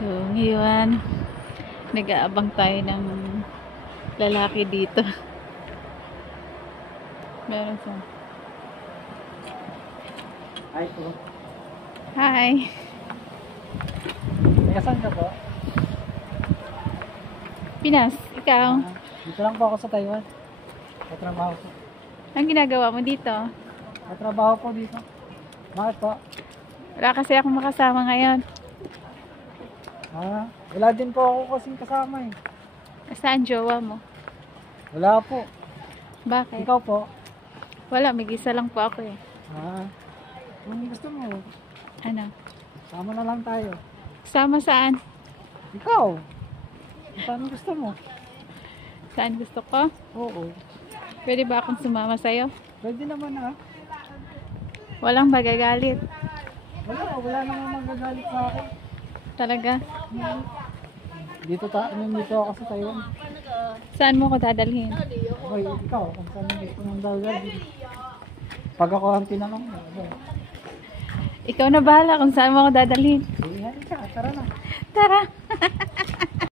So, ngayon, nag-aabang tayo ng lalaki dito. Meron siya. Hi po. Hi! Saan ka po? Pinas, ikaw? Dito lang po ako sa Taiwan. Katrabaho po. Anong ginagawa mo dito? Katrabaho po dito. Bakit po? Wala kasi akong makasama ngayon. Wala din po ako kasing kasama eh. Saan jowa mo? Wala po. Bakit? Ikaw po? Wala, mag-isa lang po ako eh. Kung gusto mo, Ano? sama na lang tayo. Sama saan? Ikaw? Saan gusto mo? Saan gusto ko? Oo. Pwede ba akong sumama sa'yo? Pwede naman Walang magagalit. Wala namang magagalit sa akin. Talaga? Dito ako sa Taiwan. Saan mo ko dadalhin? Okay, ikaw, kung saan gusto mong dadalhin. Pag ako ang tinanong mo, Ikaw na bahala kung saan mo ko dadalhin. sige, halika, tara na. Tara!